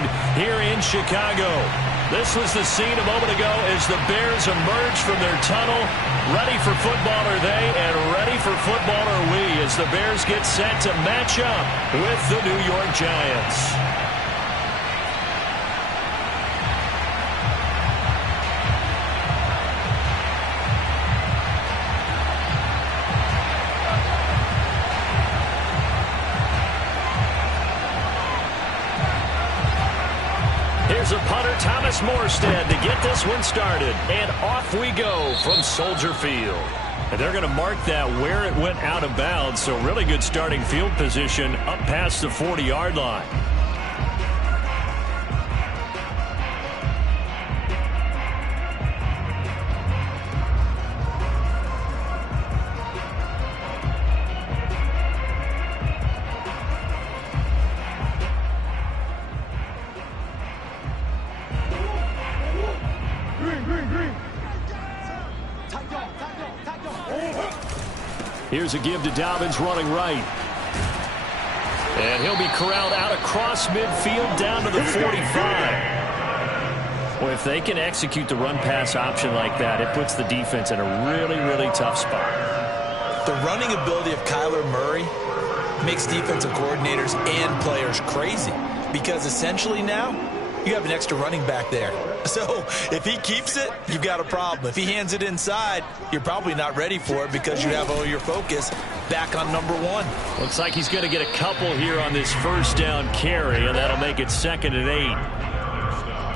mind here in Chicago. This was the scene a moment ago as the Bears emerged from their tunnel. Ready for football are they, and ready for football are we as the Bears get set to match up with the New York Giants. Here's a punter, Thomas Morstead, to get this one started. And off we go from Soldier Field. And they're going to mark that where it went out of bounds. So really good starting field position up past the 40-yard line. Here's a give to Dobbins running right. And he'll be corralled out across midfield down to the 45. Well, if they can execute the run-pass option like that, it puts the defense in a really, really tough spot. The running ability of Kyler Murray makes defensive coordinators and players crazy because essentially now you have an extra running back there. So if he keeps it, you've got a problem. If he hands it inside, you're probably not ready for it because you have all your focus back on number one. Looks like he's going to get a couple here on this first down carry, and that'll make it 2nd and 8.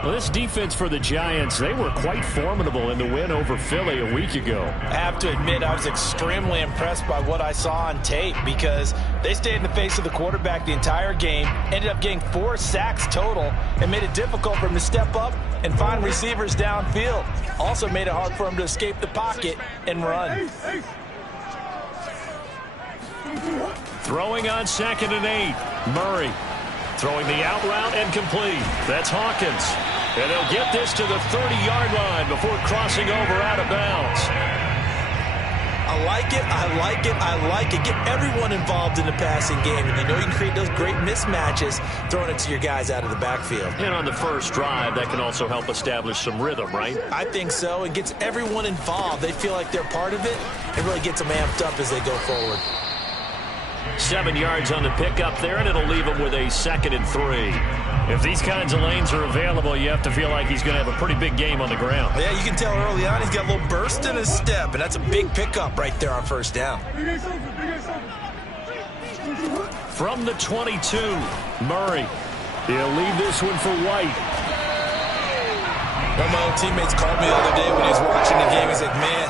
Well, this defense for the Giants, they were quite formidable in the win over Philly a week ago. I have to admit, I was extremely impressed by what I saw on tape because they stayed in the face of the quarterback the entire game, ended up getting 4 sacks total, and made it difficult for him to step up and find receivers downfield. Also made it hard for him to escape the pocket and run. Throwing on 2nd and 8. Murray throwing the out route and complete. That's Hawkins. And they'll get this to the 30-yard line before crossing over out of bounds. I like it, I like it, I like it. Get everyone involved in the passing game, and you know you can create those great mismatches throwing it to your guys out of the backfield. And on the first drive, that can also help establish some rhythm, right? I think so. It gets everyone involved. They feel like they're part of it. It really gets them amped up as they go forward. 7 yards on the pickup there, and it'll leave him with a 2nd and 3. If these kinds of lanes are available, you have to feel like he's going to have a pretty big game on the ground. Yeah, you can tell early on he's got a little burst in his step, and that's a big pickup right there on first down. From the 22, Murray. He'll leave this one for White. One of my old teammates called me the other day when he was watching the game. He's like, man,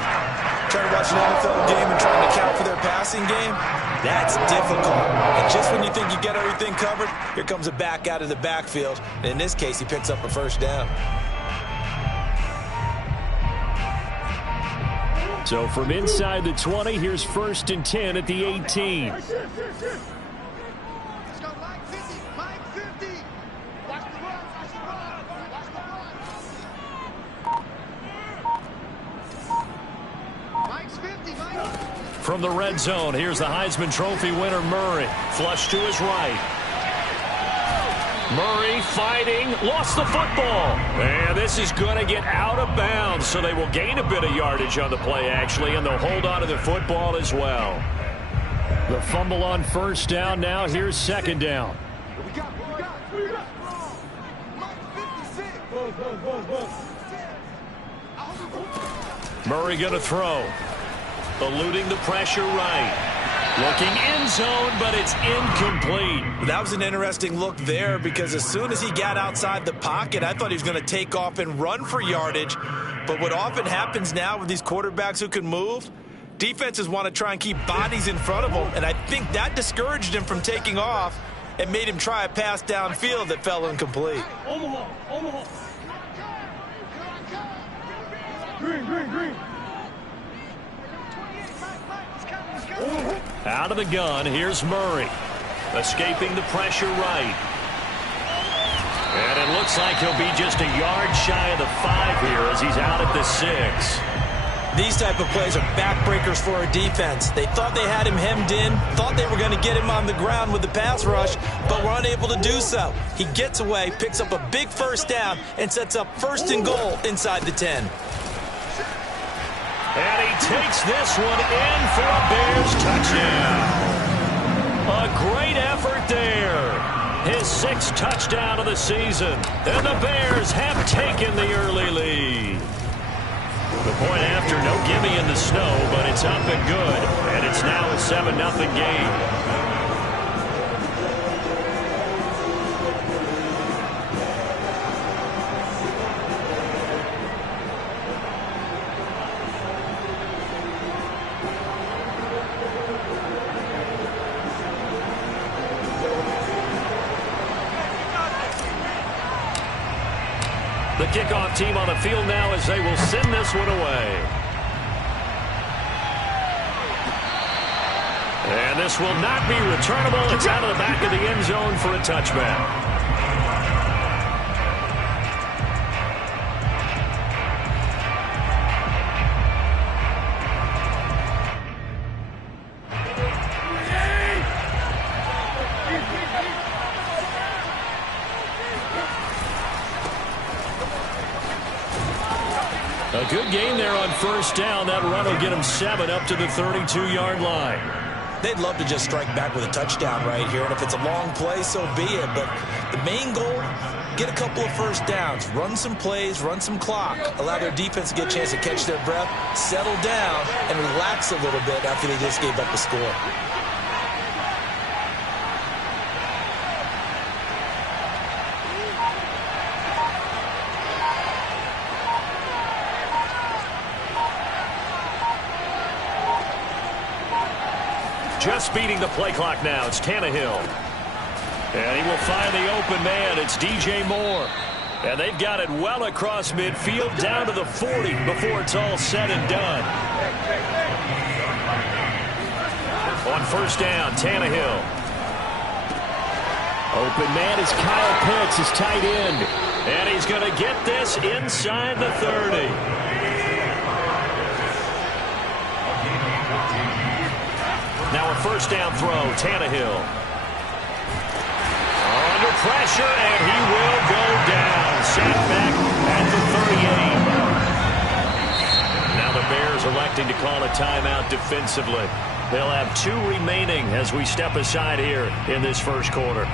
trying to watch an NFL game and trying to account for their passing game, that's difficult. And just when you think you get everything covered, here comes a back out of the backfield. And in this case, he picks up a first down. So from inside the 20, here's 1st and 10 at the 18. From the red zone, here's the Heisman Trophy winner, Murray. Flush to his right. Murray fighting, lost the football. And this is going to get out of bounds, so they will gain a bit of yardage on the play, actually, and they'll hold on to the football as well. The fumble on first down now. Here's 2nd down. Murray going to throw. Eluding the pressure right. Looking end zone, but it's incomplete. That was an interesting look there because as soon as he got outside the pocket, I thought he was going to take off and run for yardage. But what often happens now with these quarterbacks who can move, defenses want to try and keep bodies in front of them, and I think that discouraged him from taking off and made him try a pass downfield that fell incomplete. Green. Out of the gun, here's Murray. Escaping the pressure right. And it looks like he'll be just a yard shy of the 5 here as he's out at the 6. These type of plays are backbreakers for our defense. They thought they had him hemmed in, thought they were going to get him on the ground with the pass rush, but were unable to do so. He gets away, picks up a big first down, and sets up 1st and goal inside the 10. And he takes this one in for a Bears touchdown. A great effort there. His 6th touchdown of the season. And the Bears have taken the early lead. The point after, no gimme in the snow, but it's up and good. And it's now a 7-0 game. The kickoff team on the field now as they will send this one away. And this will not be returnable. It's out of the back of the end zone for a touchback. A good game there on first down. That run will get them 7 up to the 32-yard line. They'd love to just strike back with a touchdown right here, and if it's a long play, so be it. But the main goal, get a couple of first downs, run some plays, run some clock, allow their defense to get a chance to catch their breath, settle down, and relax a little bit after they just gave up the score. Just beating the play clock now. It's Tannehill. And he will find the open man. It's DJ Moore. And they've got it well across midfield down to the 40 before it's all said and done. On first down, Tannehill. Open man is Kyle Pitts, his tight end. And he's going to get this inside the 30. Now a first down throw, Tannehill. Under pressure, and he will go down. Sacked back at the 38. Now the Bears electing to call a timeout defensively. They'll have 2 remaining as we step aside here in this first quarter.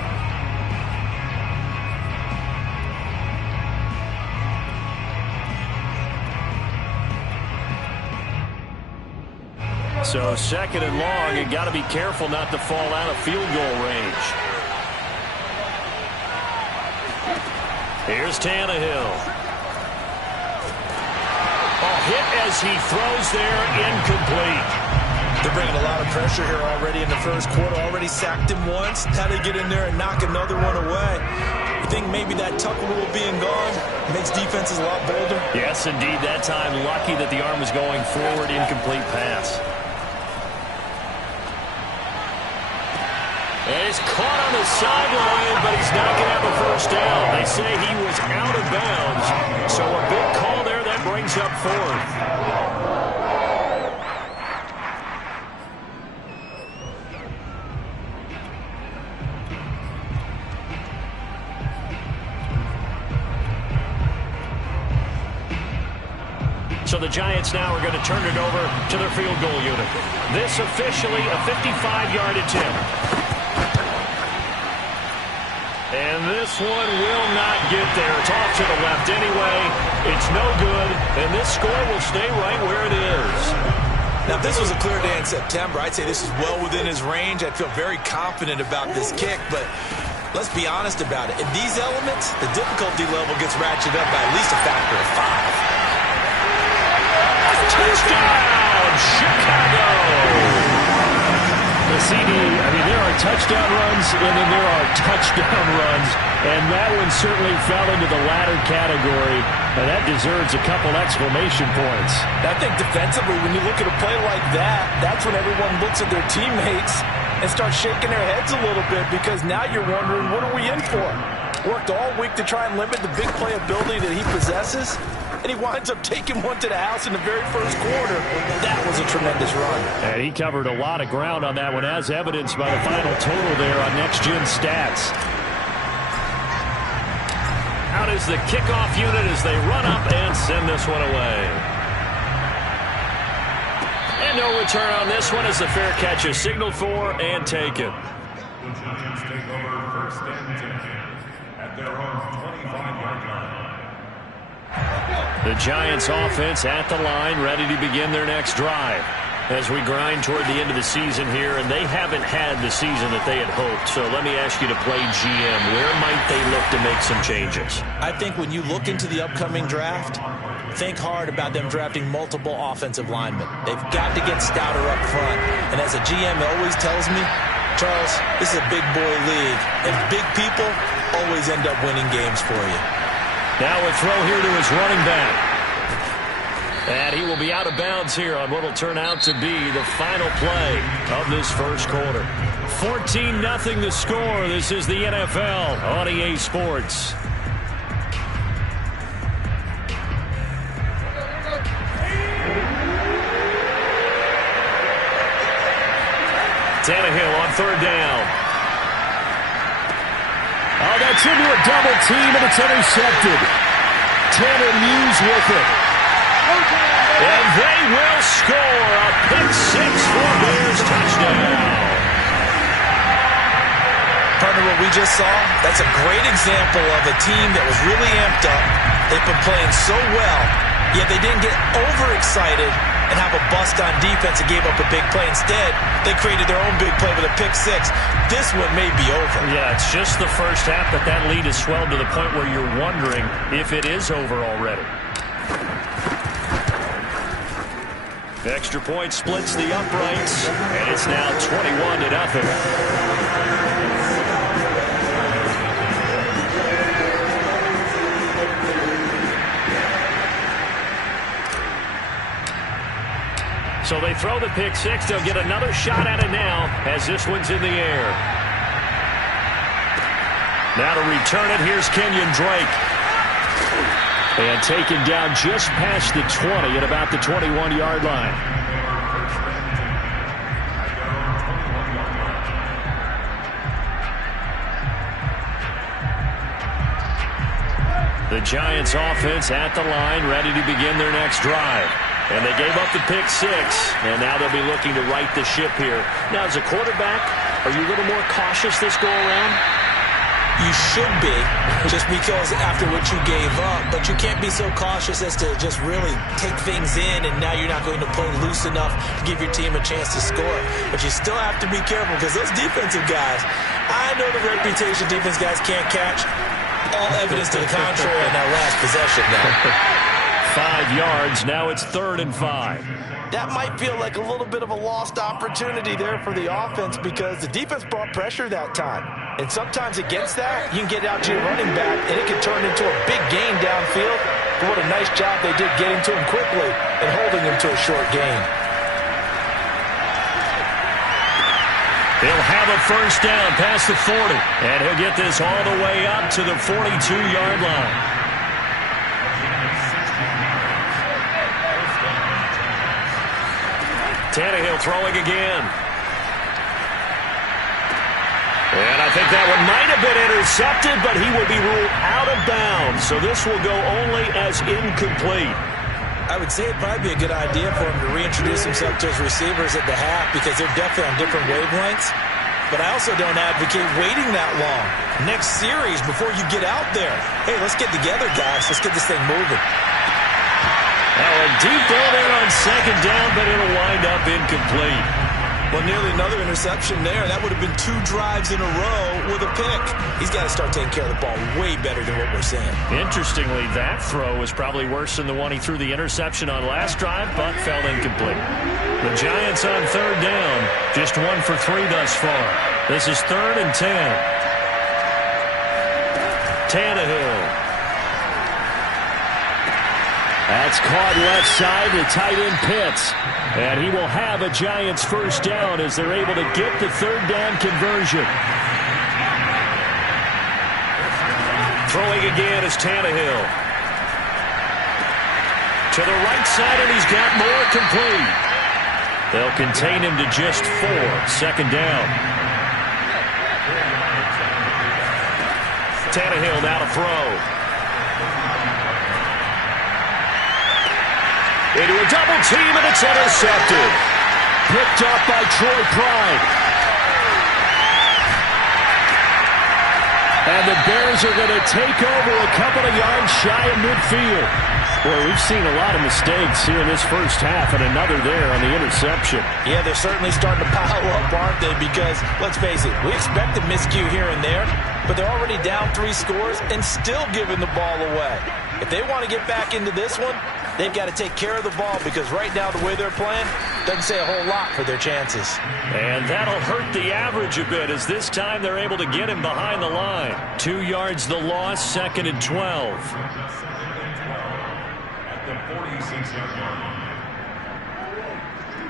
So 2nd and long, you got to be careful not to fall out of field goal range. Here's Tannehill. Hit as he throws there, incomplete. They're bringing a lot of pressure here already in the first quarter. Already sacked him once. Now they get in there and knock another one away. You think maybe that tuck rule being gone makes defenses a lot bolder? Yes, indeed. That time, lucky that the arm was going forward, incomplete pass. And he's caught on the sideline, but he's not going to have a first down. They say he was out of bounds. So a big call there that brings up 4th. So the Giants now are going to turn it over to their field goal unit. This officially a 55-yard attempt. And this one will not get there. It's off to the left anyway. It's no good, and this score will stay right where it is. Now, if this was a clear day in September, I'd say this is well within his range. I'd feel very confident about this kick, but let's be honest about it. In these elements, the difficulty level gets ratcheted up by at least a factor of 5. Touchdown, Chicago! The CD, I mean, there are touchdown runs, and then there are touchdown runs, and that one certainly fell into the latter category, and that deserves a couple exclamation points. I think defensively, when you look at a play like that, that's when everyone looks at their teammates and starts shaking their heads a little bit, because now you're wondering, what are we in for? Worked all week to try and limit the big play ability that he possesses, and he winds up taking one to the house in the very first quarter. That was a tremendous run. And he covered a lot of ground on that one, as evidenced by the final total there on Next Gen Stats. Out is the kickoff unit as they run up and send this one away. And no return on this one as the fair catch is signaled for and taken. The Giants take over first and 10 at their own 25-yard line. The Giants offense at the line, ready to begin their next drive. As we grind toward the end of the season here, and they haven't had the season that they had hoped. So let me ask you to play GM. Where might they look to make some changes? I think when you look into the upcoming draft, think hard about them drafting multiple offensive linemen. They've got to get stouter up front. And as a GM always tells me, Charles, this is a big boy league, and big people always end up winning games for you. Now a throw here to his running back. And he will be out of bounds here on what will turn out to be the final play of this first quarter. 14-0 the score. This is the NFL on EA Sports. Tannehill on third down. Oh, that's into a double team, and it's intercepted. Tanner Muse with it. And they will score a pick six for Bears touchdown. Partner, what we just saw, that's a great example of a team that was really amped up. They've been playing so well, yet they didn't get overexcited and have a bust on defense and gave up a big play. Instead, they created their own big play with a pick six. This one may be over. Yeah, it's just the first half, but that lead has swelled to the point where you're wondering if it is over already. The extra point splits the uprights, and it's now 21-0. So they throw the pick six. They'll get another shot at it now as this one's in the air. Now to return it, here's Kenyon Drake. And taken down just past the 20 at about the 21-yard line. The Giants offense at the line, ready to begin their next drive. And they gave up the pick six, and now they'll be looking to right the ship here. Now, as a quarterback, are you a little more cautious this go-around? You should be, just because after what you gave up, but you can't be so cautious as to just really take things in, and now you're not going to play loose enough to give your team a chance to score. But you still have to be careful, because those defensive guys, I know the reputation defense guys can't catch. All evidence to the contrary in that last possession now. 5 yards, now it's 3rd and 5. That might feel like a little bit of a lost opportunity there for the offense, because the defense brought pressure that time. And sometimes against that, you can get out to your running back, and it can turn into a big gain downfield. But what a nice job they did getting to him quickly and holding him to a short gain. He'll have a first down past the 40, and he'll get this all the way up to the 42-yard line. Tannehill throwing again. And I think that one might have been intercepted, but he will be ruled out of bounds. So this will go only as incomplete. I would say it'd probably be a good idea for him to reintroduce himself to his receivers at the half, because they're definitely on different wavelengths. But I also don't advocate waiting that long. Next series, before you get out there, hey, let's get together, guys. Let's get this thing moving. Oh, a deep ball there on second down, but it'll wind up incomplete. Well, nearly another interception there. That would have been 2 drives in a row with a pick. He's got to start taking care of the ball way better than what we're seeing. Interestingly, that throw was probably worse than the one he threw the interception on last drive, but fell incomplete. The Giants on 3rd down, just 1 for 3 thus far. This is 3rd and 10. Tannehill. That's caught left side to tight end Pitts. And he will have a Giants first down as they're able to get the 3rd down conversion. Throwing again is Tannehill. To the right side, and he's got more, complete. They'll contain him to just 4. Second down. Tannehill now to throw. Into a double team, and it's intercepted. Picked up by Troy Pride. And the Bears are going to take over a couple of yards shy of midfield. Boy, we've seen a lot of mistakes here in this first half, and another there on the interception. Yeah, they're certainly starting to pile up, aren't they? Because, let's face it, we expect a miscue here and there, but they're already down 3 scores and still giving the ball away. If they want to get back into this one, they've got to take care of the ball, because right now the way they're playing doesn't say a whole lot for their chances. And that'll hurt the average a bit, as this time they're able to get him behind the line. 2 yards the loss, 2nd and 12. At the 46-yard line.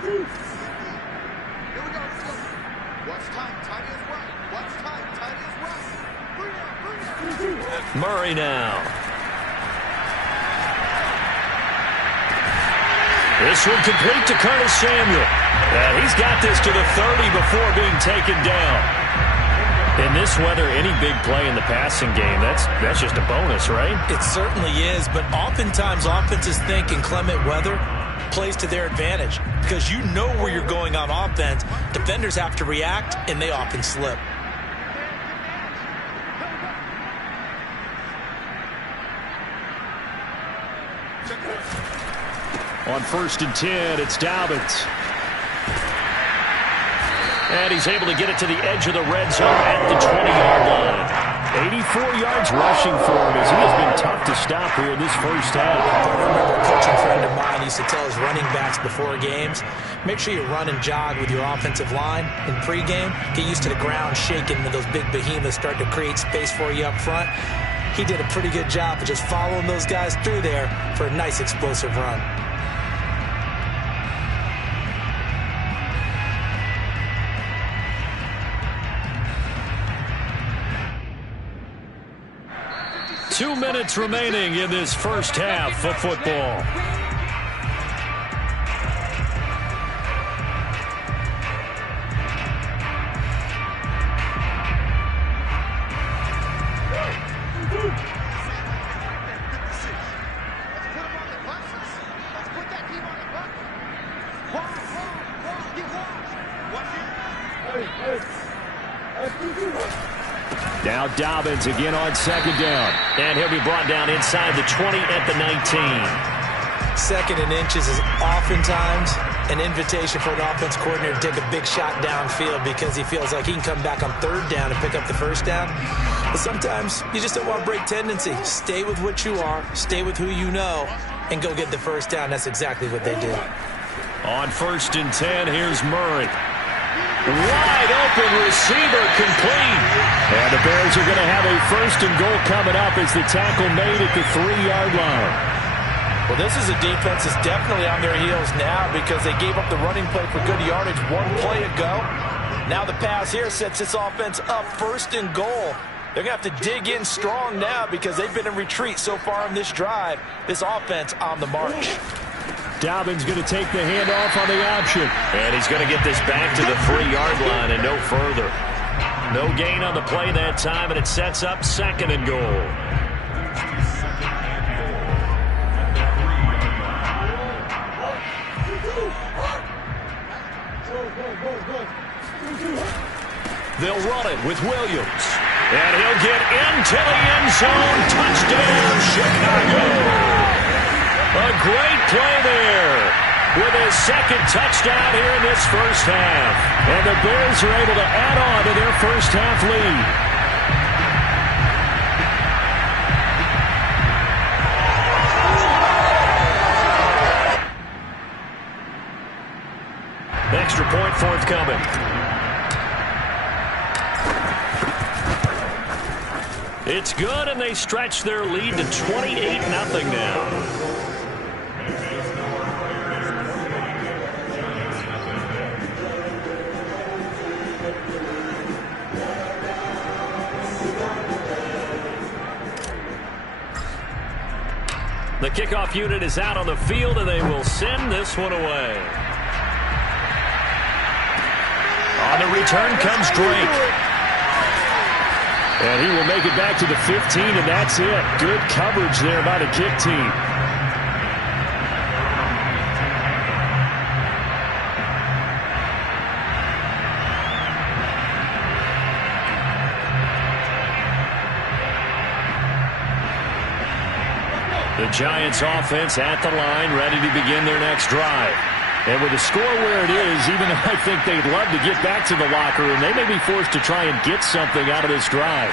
Here we go. Watch time. Time is right. Watch time. Time is right. Bring it up. Murray now. This one complete to Curtis Samuel. And he's got this to the 30 before being taken down. In this weather, any big play in the passing game, that's just a bonus, right? It certainly is, but oftentimes offenses think in clement weather plays to their advantage, because you know where you're going on offense. Defenders have to react, and they often slip. On 1st and 10, it's Dobbins. And he's able to get it to the edge of the red zone at the 20-yard line. 84 yards rushing for him, as he has been tough to stop here in this first half. I remember a coaching friend of mine used to tell his running backs before games, make sure you run and jog with your offensive line in pregame. Get used to the ground shaking when those big behemoths start to create space for you up front. He did a pretty good job of just following those guys through there for a nice explosive run. Two minutes remaining in this first half of football. Now Dobbins again on 2nd down. And he'll be brought down inside the 20 at the 19. 2nd and inches is oftentimes an invitation for an offense coordinator to take a big shot downfield, because he feels like he can come back on 3rd down and pick up the 1st down. But sometimes you just don't want to break tendency. Stay with what you are, stay with who you know, and go get the 1st down. That's exactly what they did. On 1st and 10, here's Murray. Wide open receiver, complete. And the Bears are going to have a 1st and goal coming up as the tackle made at the 3-yard line. Well, this is a defense that's definitely on their heels now, because they gave up the running play for good yardage 1 play ago. Now the pass here sets this offense up 1st and goal. They're going to have to dig in strong now, because they've been in retreat so far on this drive. This offense on the march. Dobbins going to take the handoff on the option. And he's going to get this back to the 3-yard line and no further. No gain on the play that time, and it sets up 2nd and goal. They'll run it with Williams. And he'll get into the end zone. Touchdown, Chicago. A great play there with his 2nd touchdown here in this first half. And the Bears are able to add on to their first half lead. Extra point forthcoming. It's good, and they stretch their lead to 28-0 now. The kickoff unit is out on the field, and they will send this one away. On the return comes Drake. And he will make it back to the 15, and that's it. Good coverage there by the kick team. The Giants offense at the line, ready to begin their next drive. And with the score where it is, even though I think they'd love to get back to the locker room, they may be forced to try and get something out of this drive.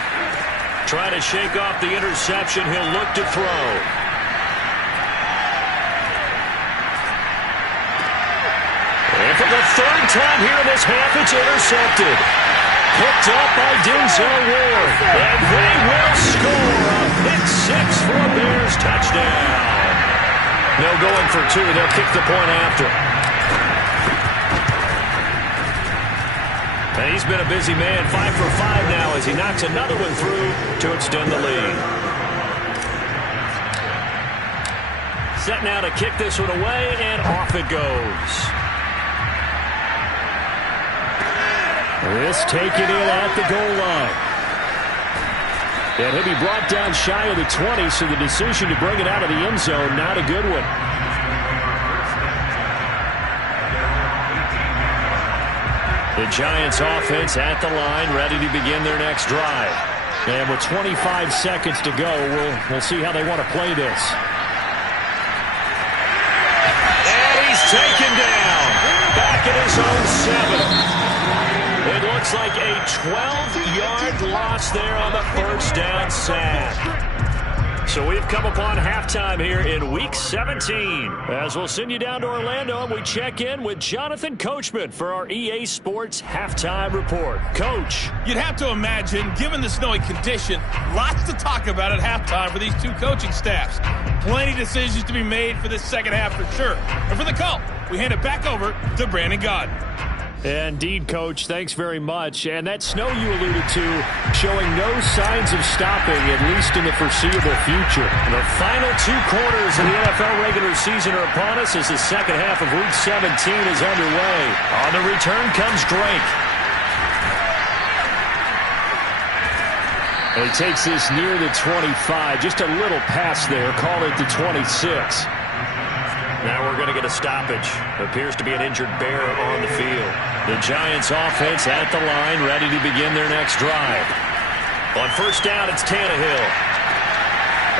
Try to shake off the interception. He'll look to throw. And for the third time here in this half, it's intercepted. Picked up by Denzel Ward. And they will score a pick-6 for a Bears touchdown. No going for two. They'll kick the point after. And he's been a busy man, 5 for 5 now as he knocks another one through to extend the lead. Set now to kick this one away, and off it goes. This taken in at the goal line. And he'll be brought down shy of the 20, so the decision to bring it out of the end zone, not a good one. The Giants offense at the line, ready to begin their next drive. And with 25 seconds to go, we'll see how they want to play this. And he's taken down. Back at his own 7. It looks like a 12-yard loss there on the first down sack. So we've come upon halftime here in Week 17. As we'll send you down to Orlando, and we check in with Jonathan Coachman for our EA Sports Halftime Report. Coach. You'd have to imagine, given the snowy condition, lots to talk about at halftime for these two coaching staffs. Plenty decisions to be made for this second half for sure. And for the call, we hand it back over to Brandon Gaudin. Indeed, Coach. Thanks very much. And that snow you alluded to showing no signs of stopping, at least in the foreseeable future. The final 2 quarters of the NFL regular season are upon us as the second half of Week 17 is underway. On the return comes Drake. And he takes this near the 25. Just a little pass there. Call it the 26. Now we're going to get a stoppage. Appears to be an injured Bear on the field. The Giants offense at the line, ready to begin their next drive. On first down, it's Tannehill.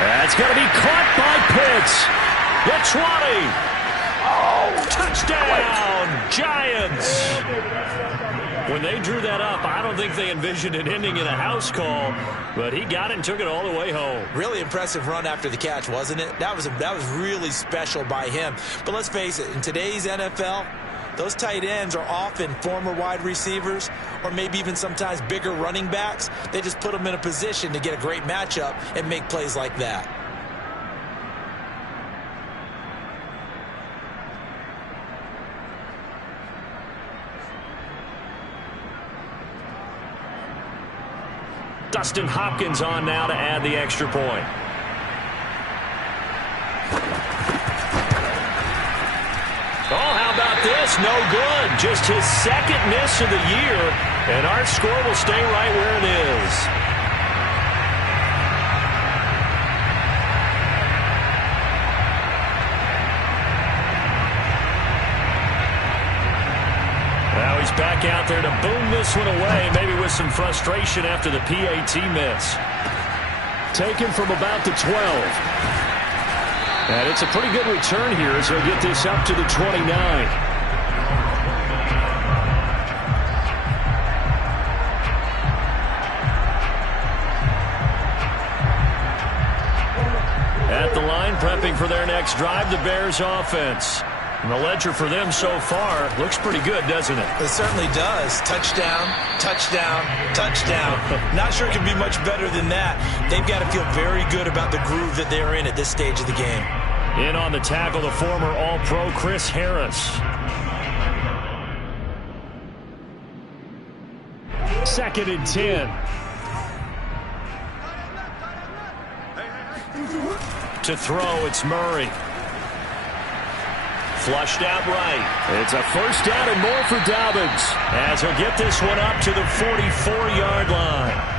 That's going to be caught by Pitts. The 20. Oh, touchdown, Giants. When they drew that up, I don't think they envisioned it ending in a house call, but he got it and took it all the way home. Really impressive run after the catch, wasn't it? That was really special by him. But let's face it, in today's NFL, those tight ends are often former wide receivers or maybe even sometimes bigger running backs. They just put them in a position to get a great matchup and make plays like that. Dustin Hopkins on now to add the extra point. Oh, how about this? No good. Just his second miss of the year, and our score will stay right where it is. Now he's back out there to boom this one away, maybe with some frustration after the PAT miss. Taken from about the 12. And it's a pretty good return here as he'll get this up to the 29. At the line, prepping for their next drive, the Bears offense. And the ledger for them so far looks pretty good, doesn't it? It certainly does. Touchdown, touchdown, touchdown. Not sure it can be much better than that. They've got to feel very good about the groove that they're in at this stage of the game. In on the tackle, the former All-Pro Chris Harris. Second and 10. To throw, it's Murray. Flushed out right. It's a first down and more for Dobbins, as he'll get this one up to the 44-yard line.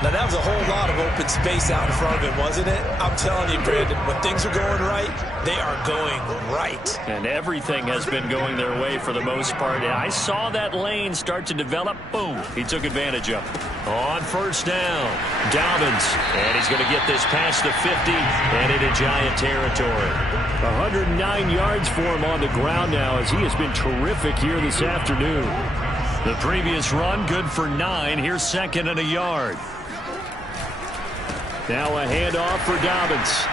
Now, that was a whole lot of open space out in front of him, wasn't it? I'm telling you, Brandon, when things are going right, they are going right. And everything has been going their way for the most part. I saw that lane start to develop. Boom. He took advantage of it. On first down, Dobbins. And he's going to get this past the 50 and into Giant territory. 109 yards for him on the ground now, as he has been terrific here this afternoon. The previous run, good for 9. Here's second and a yard. Now a handoff for Dobbins.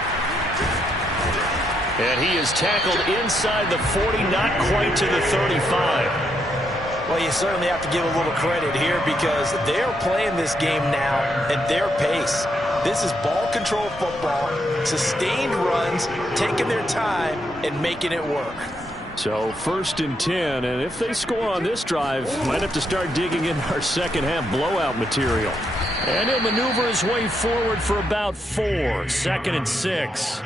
And he is tackled inside the 40, not quite to the 35. Well, you certainly have to give a little credit here because they're playing this game now at their pace. This is ball control football, sustained runs, taking their time and making it work. So first and 10, and if they score on this drive, might have to start digging in our second half blowout material. And he'll maneuver his way forward for about 4. Second and 6.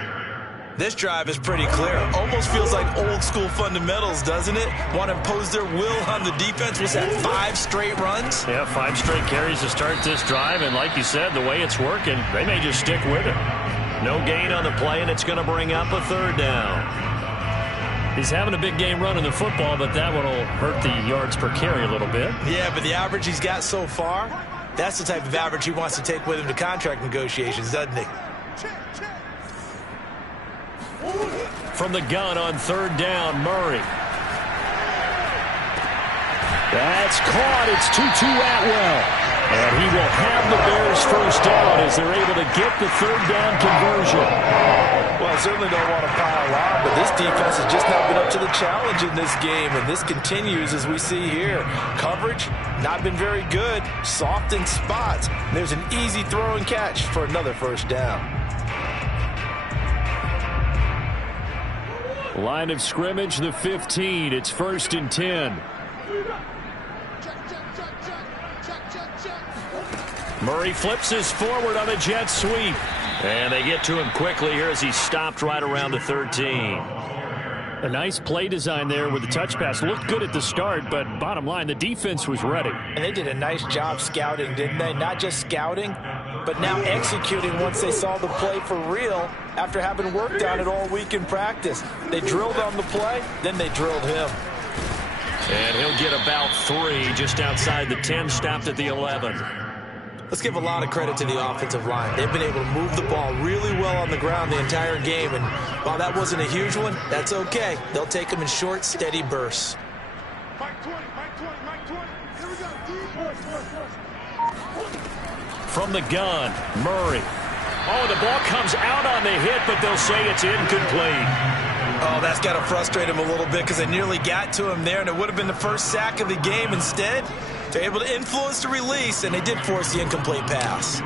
This drive is pretty clear. Almost feels like old school fundamentals, doesn't it? Want to impose their will on the defense. Was that 5 straight runs? Yeah, 5 straight carries to start this drive, and like you said, the way it's working, they may just stick with it. No gain on the play, and it's going to bring up a third down. He's having a big game running the football, but that one will hurt the yards per carry a little bit. Yeah, but the average he's got so far, that's the type of average he wants to take with him to contract negotiations, doesn't he? From the gun on third down, Murray. That's caught. It's Tutu Atwell. And he will have the Bears first down as they're able to get the third down conversion. Well, I certainly don't want to pile on, but this defense has just not been up to the challenge in this game, and this continues as we see here. Coverage, not been very good, soft in spots. There's an easy throw and catch for another first down. Line of scrimmage, the 15. It's first and 10. Murray flips his forward on a jet sweep. And they get to him quickly here as he stopped right around the 13. A nice play design there with the touch pass. Looked good at the start, but bottom line, the defense was ready. And they did a nice job scouting, didn't they? Not just scouting, but now executing once they saw the play for real after having worked on it all week in practice. They drilled on the play, then they drilled him. And he'll get about 3 just outside the 10, stopped at the 11. Let's give a lot of credit to the offensive line. They've been able to move the ball really well on the ground the entire game, and while that wasn't a huge one, that's okay. They'll take them in short, steady bursts. From the gun, Murray. Oh, the ball comes out on the hit, but they'll say it's incomplete. Oh, that's got to frustrate him a little bit because they nearly got to him there, and it would have been the first sack of the game. Instead, they're able to influence the release, and they did force the incomplete pass.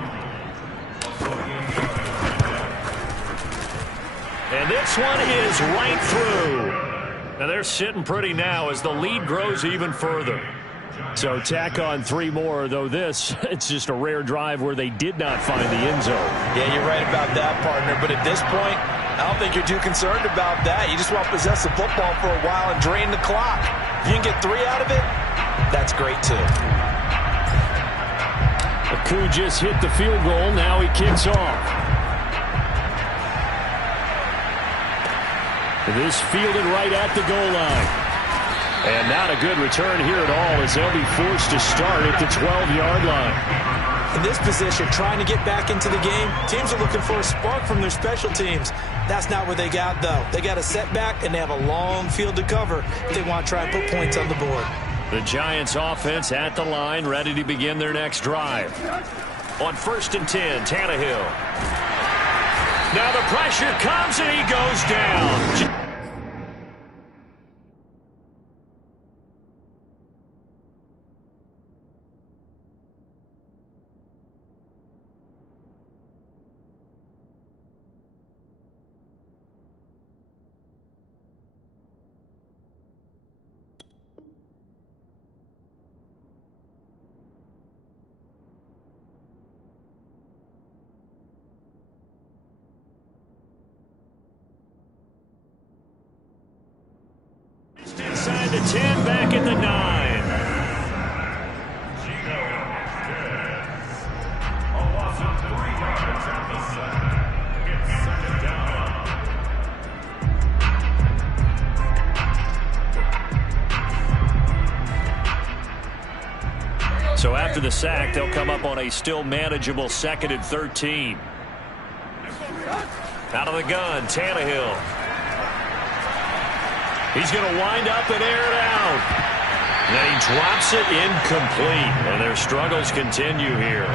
And this one is right through. Now they're sitting pretty now as the lead grows even further. So tack on 3 more, though this, it's just a rare drive where they did not find the end zone. Yeah, you're right about that, partner. But at this point, I don't think you're too concerned about that. You just want to possess the football for a while and drain the clock. If you can get 3 out of it, that's great, too. Aku just hit the field goal. Now he kicks off. This fielded right at the goal line. And not a good return here at all as they'll be forced to start at the 12-yard line. In this position, trying to get back into the game, teams are looking for a spark from their special teams. That's not what they got, though. They got a setback, and they have a long field to cover if they want to try and put points on the board. The Giants offense at the line, ready to begin their next drive. On first and 10, Tannehill. Now the pressure comes, and he goes down. the 10, back at the 9. So after the sack, they'll come up on a still manageable 2nd and 13. Out of the gun, Tannehill. He's going to wind up and air it out. Then he drops it incomplete, and their struggles continue here.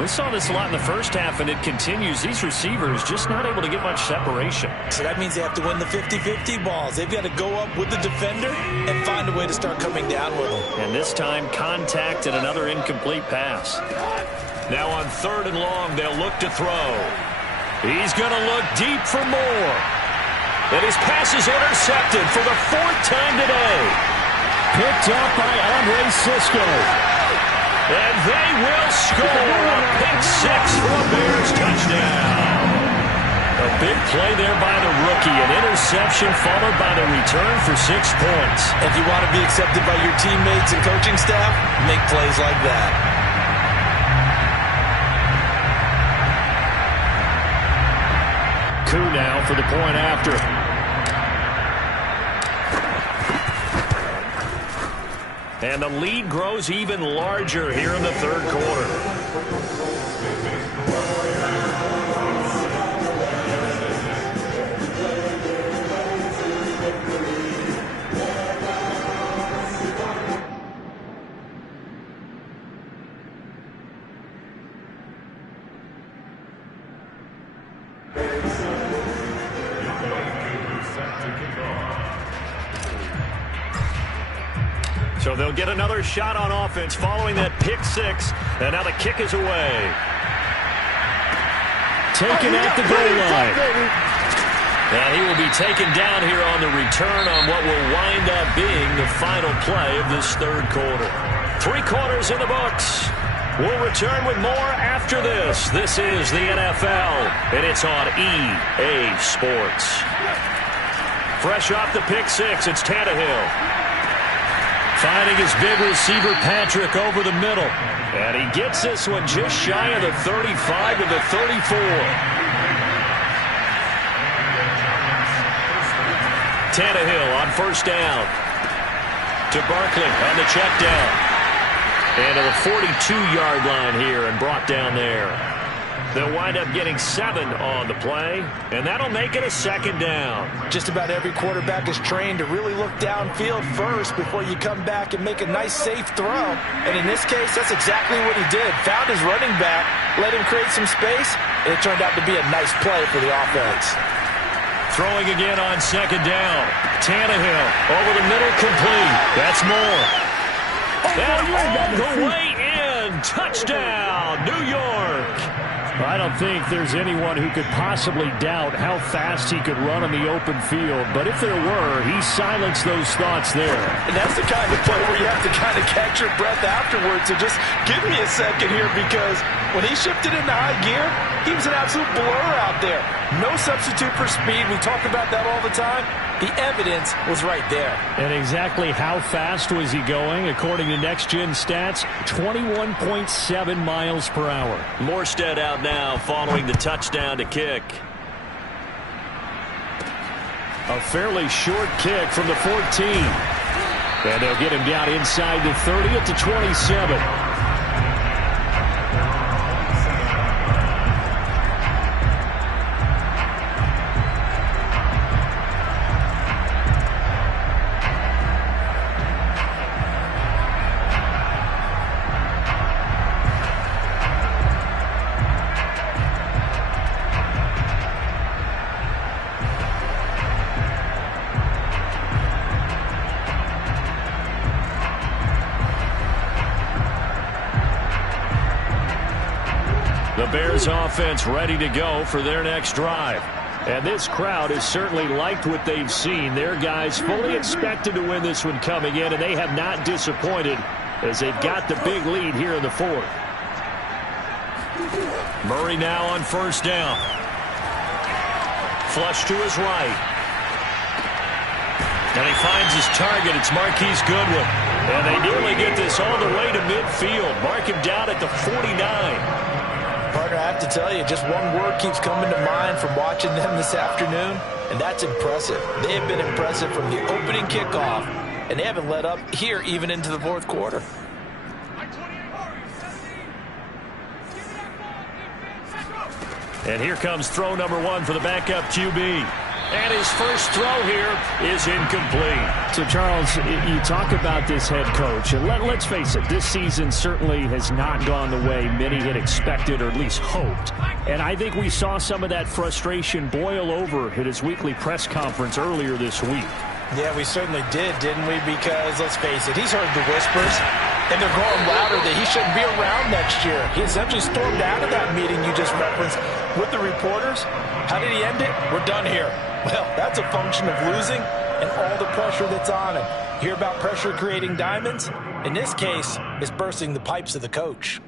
We saw this a lot in the first half, and it continues. These receivers just not able to get much separation. So that means they have to win the 50-50 balls. They've got to go up with the defender and find a way to start coming down with them. And this time, contact and another incomplete pass. Now on 3rd and long, they'll look to throw. He's going to look deep for more. And his pass is intercepted for the 4th time today. Picked up by Andre Sisco. And they will score a pick 6 for a Bears touchdown. A big play there by the rookie. An interception followed by the return for 6 points. If you want to be accepted by your teammates and coaching staff, make plays like that. Coup now for the point after. And the lead grows even larger here in the 3rd quarter. So they'll get another shot on offense following that pick 6. And now the kick is away. Taken at the goal line. And he will be taken down here on the return on what will wind up being the final play of this 3rd quarter. 3 quarters in the books. We'll return with more after this. This is the NFL, and it's on EA Sports. Fresh off the pick 6, it's Tannehill. Finding his big receiver, Patrick, over the middle. And he gets this one just shy of the 35 to the 34. Tannehill on 1st down. To Barkley on the check down. And to the 42-yard line here and brought down there. They'll wind up getting 7 on the play, and that'll make it a 2nd down. Just about every quarterback is trained to really look downfield first before you come back and make a nice, safe throw. And in this case, that's exactly what he did. Found his running back, let him create some space, and it turned out to be a nice play for the offense. Throwing again on 2nd down. Tannehill over the middle, complete. That's more. And all the way in. Touchdown, New York. I don't think there's anyone who could possibly doubt how fast he could run on the open field. But if there were, he silenced those thoughts there. And that's the kind of play where you have to kind of catch your breath afterwards. So just give me a second here, because when he shifted into high gear, he was an absolute blur out there. No substitute for speed. We talk about that all the time. The evidence was right there. And exactly how fast was he going? According to Next Gen Stats, 21.7 miles per hour. Morstead out now following the touchdown to kick. A fairly short kick from the 14. And they'll get him down inside the 30 at the 27. The Bears offense ready to go for their next drive. And this crowd has certainly liked what they've seen. Their guys fully expected to win this one coming in, and they have not disappointed as they've got the big lead here in the 4th. Murray now on 1st down. Flush to his right. And he finds his target. It's Marquise Goodwin. And they nearly get this all the way to midfield. Mark him down at the 49. Partner, I have to tell you, just one word keeps coming to mind from watching them this afternoon, and that's impressive. They have been impressive from the opening kickoff, and they haven't let up here even into the fourth quarter. And here comes throw number 1 for the backup QB. And his first throw here is incomplete. So, Charles, you talk about this head coach. And let's face it, this season certainly has not gone the way many had expected or at least hoped. And I think we saw some of that frustration boil over at his weekly press conference earlier this week. Yeah, we certainly did, didn't we? Because, let's face it, he's heard the whispers, and they're growing louder that he shouldn't be around next year. He essentially stormed out of that meeting you just referenced with the reporters. How did he end it? We're done here. Well, that's a function of losing and all the pressure that's on him. Hear about pressure creating diamonds? In this case, it's bursting the pipes of the coach.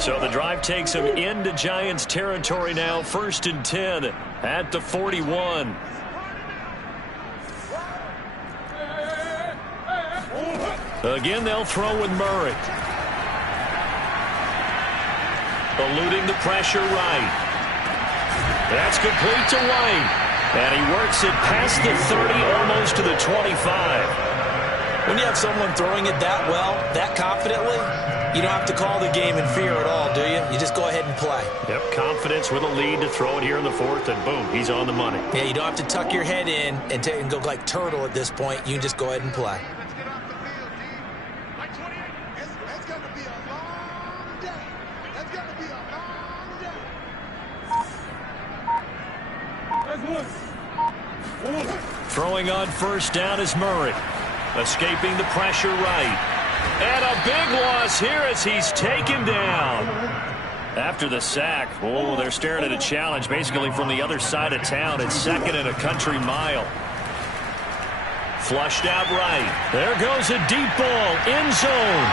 So the drive takes him into Giants territory now. 1st and 10 at the 41. Again, they'll throw with Murray. Eluding the pressure right. That's complete to White. And he works it past the 30, almost to the 25. When you have someone throwing it that well, that confidently, you don't have to call the game in fear at all, do you? You just go ahead and play. Yep, confidence with a lead to throw it here in the 4th, and boom, he's on the money. Yeah, you don't have to tuck your head in and go like turtle at this point. You can just go ahead and play. It's going to be a long day. It's going to be a long day. Throwing on 1st down is Murray. Escaping the pressure right. And a big loss here as he's taken down. After the sack, oh, they're staring at a challenge basically from the other side of town. It's 2nd and a country mile. Flushed out right. There goes a deep ball, end zone.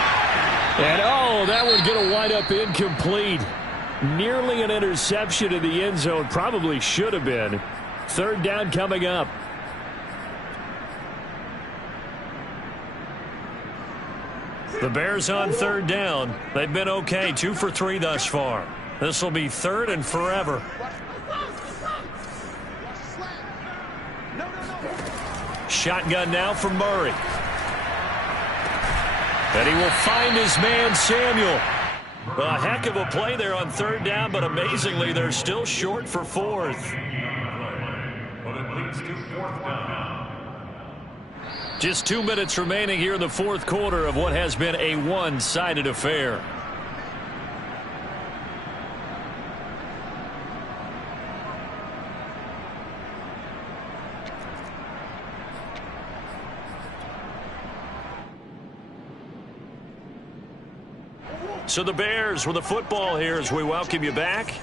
And oh, that one's going to wind up incomplete. Nearly an interception in the end zone. Probably should have been. 3rd down coming up. The Bears on 3rd down. They've been okay, 2 for 3 thus far. This will be 3rd and forever. Shotgun now for Murray. And he will find his man, Samuel. A heck of a play there on 3rd down, but amazingly, they're still short for 4th. But it leads to 4th down. Just 2 minutes remaining here in the 4th quarter of what has been a one-sided affair. So the Bears with the football here as we welcome you back.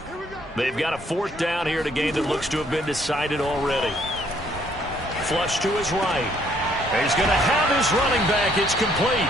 They've got a 4th down here in a game that looks to have been decided already. Flush to his right. He's going to have his running back. It's complete.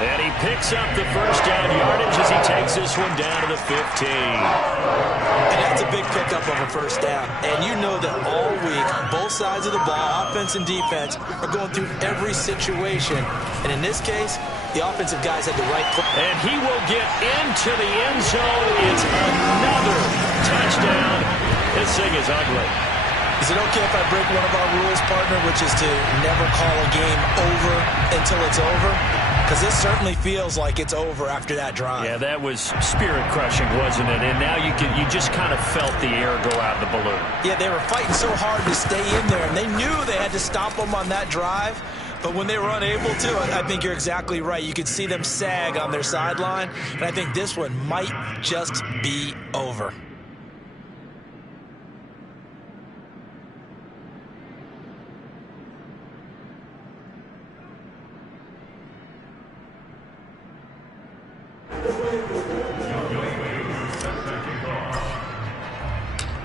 And he picks up the 1st down yardage as he takes this one down to the 15. And that's a big pickup of a 1st down. And you know that all week, both sides of the ball, offense and defense, are going through every situation. And in this case, the offensive guys had the right play. And he will get into the end zone. It's another touchdown. This thing is ugly. Is it okay if I break one of our rules, partner, which is to never call a game over until it's over? Because this certainly feels like it's over after that drive. Yeah, that was spirit-crushing, wasn't it? And now you just kind of felt the air go out of the balloon. Yeah, they were fighting so hard to stay in there, and they knew they had to stop them on that drive. But when they were unable to, I think you're exactly right. You could see them sag on their sideline, and I think this one might just be over.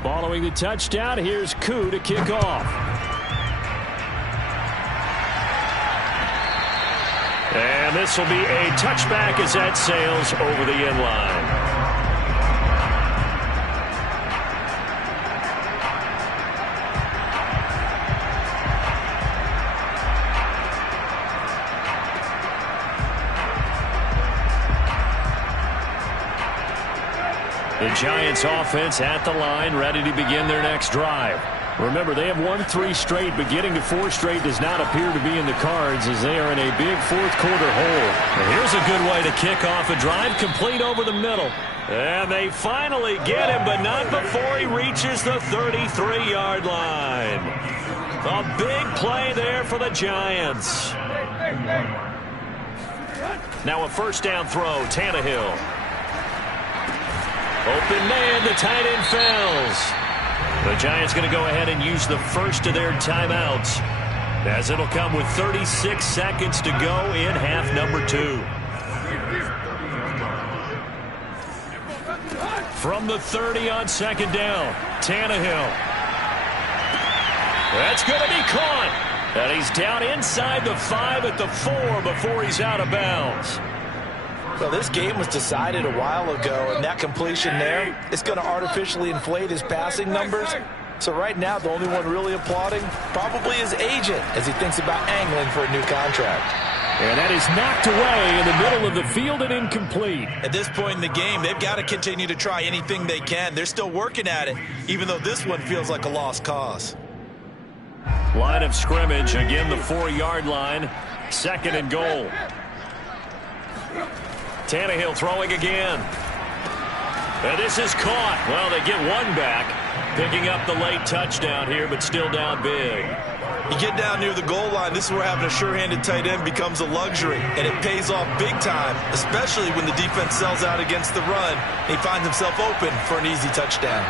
Following the touchdown, here's Koo to kick off. And this will be a touchback as that sails over the end line. The Giants offense at the line, ready to begin their next drive. Remember, they have won 3 straight, but getting to 4 straight does not appear to be in the cards as they are in a big fourth-quarter hole. And here's a good way to kick off a drive, complete over the middle. And they finally get him, but not before he reaches the 33-yard line. A big play there for the Giants. Now a first down throw, Tannehill. Open man, the tight end fails. The Giants going to go ahead and use the first of their timeouts, as it'll come with 36 seconds to go in half number 2. From the 30 on second down, Tannehill. That's going to be caught. And he's down inside the 5 at the 4 before he's out of bounds. Well, this game was decided a while ago, and that completion there is going to artificially inflate his passing numbers. So right now, the only one really applauding probably his agent as he thinks about angling for a new contract. And that is knocked away in the middle of the field and incomplete. At this point in the game, they've got to continue to try anything they can. They're still working at it, even though this one feels like a lost cause. Line of scrimmage, again the 4-yard line, second and goal. Tannehill throwing again. And this is caught. Well, they get one back, picking up the late touchdown here, but still down big. You get down near the goal line, this is where having a sure-handed tight end becomes a luxury, and it pays off big time, especially when the defense sells out against the run. He finds himself open for an easy touchdown.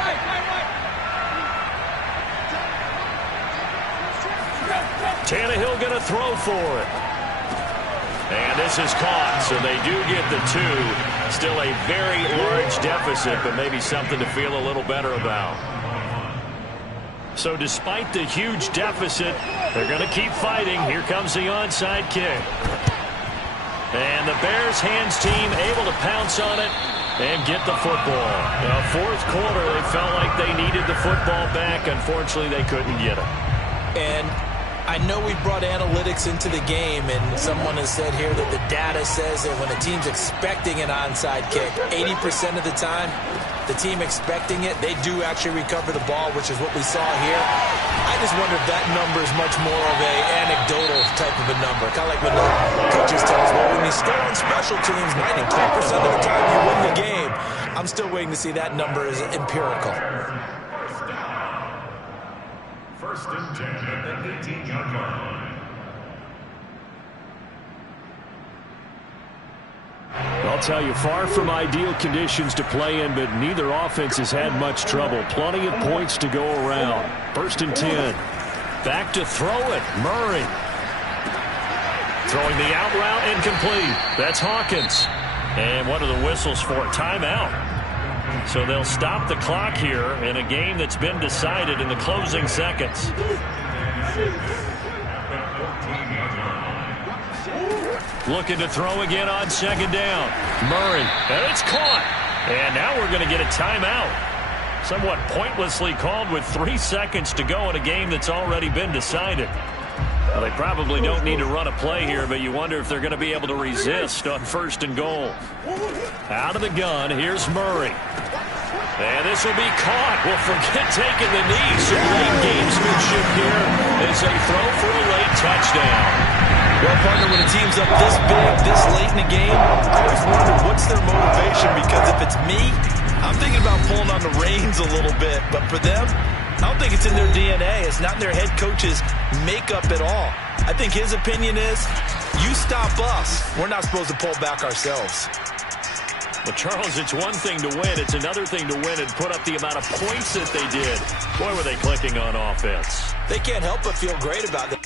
Tannehill going to throw for it. And this is caught, so they do get the 2. Still a very large deficit, but maybe something to feel a little better about. So despite the huge deficit, they're going to keep fighting. Here comes the onside kick. And the Bears hands team able to pounce on it and get the football. Now, fourth quarter, they felt like they needed the football back. Unfortunately, they couldn't get it. And I know we brought analytics into the game, and someone has said here that the data says that when a team's expecting an onside kick, 80% of the time, the team expecting it, they do actually recover the ball, which is what we saw here. I just wonder if that number is much more of a anecdotal type of a number. Kind of like when the coaches tell us, well, when you score on special teams, 92% of the time you win the game. I'm still waiting to see that number as empirical. First and 10 at the 18-yard line. I'll tell you, far from ideal conditions to play in, but neither offense has had much trouble. Plenty of points to go around. First and 10. Back to throw it, Murray. Throwing the out route, incomplete. That's Hawkins. And what are the whistles for? Timeout. So they'll stop the clock here in a game that's been decided in the closing seconds. Looking to throw again on second down. Murray, and it's caught. And now we're going to get a timeout. Somewhat pointlessly called with 3 seconds to go in a game that's already been decided. Well, they probably don't need to run a play here, but you wonder if they're going to be able to resist on first and goal. Out of the gun, here's Murray. And this will be caught. Well, forget taking the knee. Some late gamesmanship here as they throw for a late touchdown. Well, partner, when a team's up this big, this late in the game, I always wonder what's their motivation, because if it's me, I'm thinking about pulling on the reins a little bit. But for them, I don't think it's in their DNA. It's not in their head coach's makeup at all. I think his opinion is, you stop us. We're not supposed to pull back ourselves. But, Charles, it's one thing to win. It's another thing to win and put up the amount of points that they did. Boy, were they clicking on offense. They can't help but feel great about it.